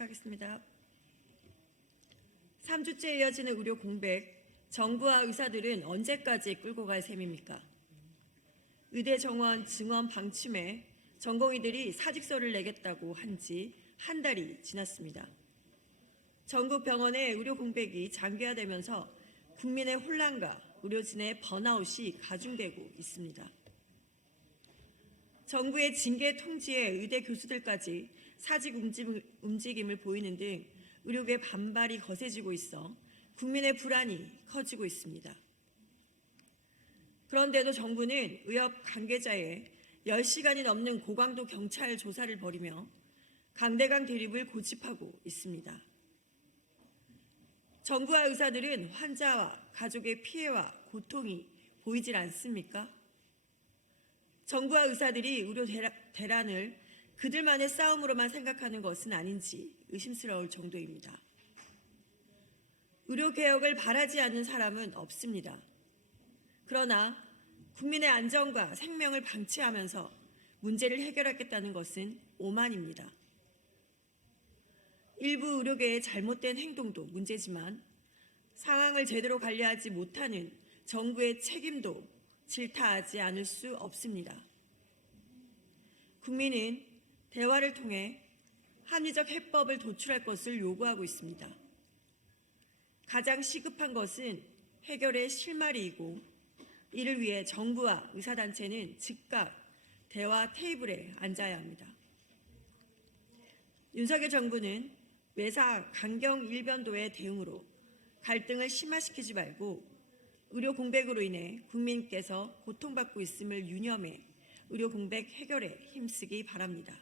시작하겠습니다. 3주째 이어지는 의료 공백, 정부와 의사들은 언제까지 끌고 갈 셈입니까? 의대 정원 증원 방침에 전공의들이 사직서를 내겠다고 한 지 한 달이 지났습니다. 전국 병원의 의료 공백이 장기화되면서 국민의 혼란과 의료진의 번아웃이 가중되고 있습니다. 정부의 징계 통지에 의대 교수들까지 사직 움직임을 보이는 등 의료계 반발이 거세지고 있어 국민의 불안이 커지고 있습니다. 그런데도 정부는 의협 관계자의 10시간이 넘는 고강도 경찰 조사를 벌이며 강대강 대립을 고집하고 있습니다. 정부와 의사들은 환자와 가족의 피해와 고통이 보이질 않습니까? 정부와 의사들이 의료 대란을 그들만의 싸움으로만 생각하는 것은 아닌지 의심스러울 정도입니다. 의료개혁을 바라지 않는 사람은 없습니다. 그러나 국민의 안전과 생명을 방치하면서 문제를 해결하겠다는 것은 오만입니다. 일부 의료계의 잘못된 행동도 문제지만 상황을 제대로 관리하지 못하는 정부의 책임도 질타하지 않을 수 없습니다. 국민은 대화를 통해 합리적 해법을 도출할 것을 요구하고 있습니다. 가장 시급한 것은 해결의 실마리이고 이를 위해 정부와 의사단체는 즉각 대화 테이블에 앉아야 합니다. 윤석열 정부는 매사 강경 일변도의 대응으로 갈등을 심화시키지 말고 의료 공백으로 인해 국민께서 고통받고 있음을 유념해 의료 공백 해결에 힘쓰기 바랍니다.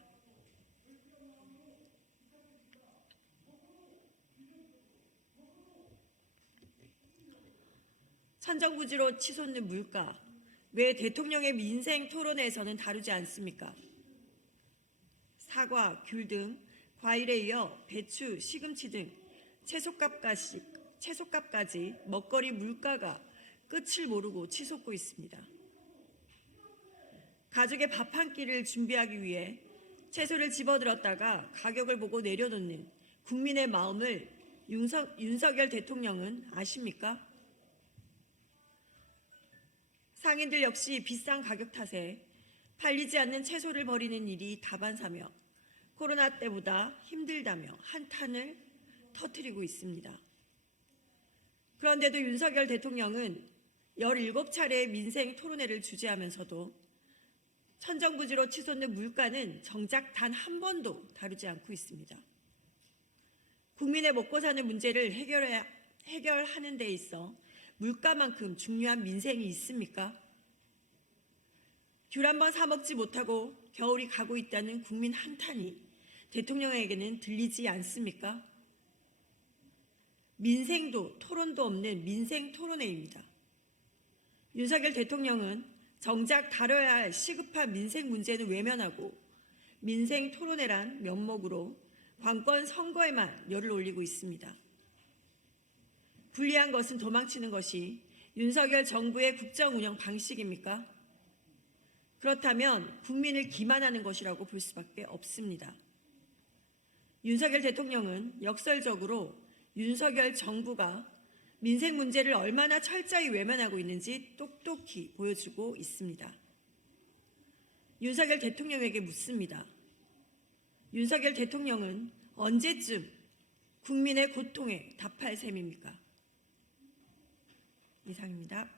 천정부지로 치솟는 물가, 왜 대통령의 민생 토론회에서는 다루지 않습니까? 사과, 귤 등 과일에 이어 배추, 시금치 등 채소값까지 먹거리 물가가 끝을 모르고 치솟고 있습니다. 가족의 밥 한 끼를 준비하기 위해 채소를 집어들었다가 가격을 보고 내려놓는 국민의 마음을 윤석열 대통령은 아십니까? 상인들 역시 비싼 가격 탓에 팔리지 않는 채소를 버리는 일이 다반사며 코로나 때보다 힘들다며 한탄을 터뜨리고 있습니다. 그런데도 윤석열 대통령은 17차례의 민생 토론회를 주재하면서도 천정부지로 치솟는 물가는 정작 단 한 번도 다루지 않고 있습니다. 국민의 먹고 사는 문제를 해결하는 데 있어 물가만큼 중요한 민생이 있습니까? 귤 한 번 사 먹지 못하고 겨울이 가고 있다는 국민 한탄이 대통령에게는 들리지 않습니까? 민생도 토론도 없는 민생 토론회입니다. 윤석열 대통령은 정작 다뤄야 할 시급한 민생 문제는 외면하고 민생 토론회란 명목으로 관권 선거에만 열을 올리고 있습니다. 불리한 것은 도망치는 것이 윤석열 정부의 국정 운영 방식입니까? 그렇다면 국민을 기만하는 것이라고 볼 수밖에 없습니다. 윤석열 대통령은 역설적으로 윤석열 정부가 민생 문제를 얼마나 철저히 외면하고 있는지 똑똑히 보여주고 있습니다. 윤석열 대통령에게 묻습니다. 윤석열 대통령은 언제쯤 국민의 고통에 답할 셈입니까? 이상입니다.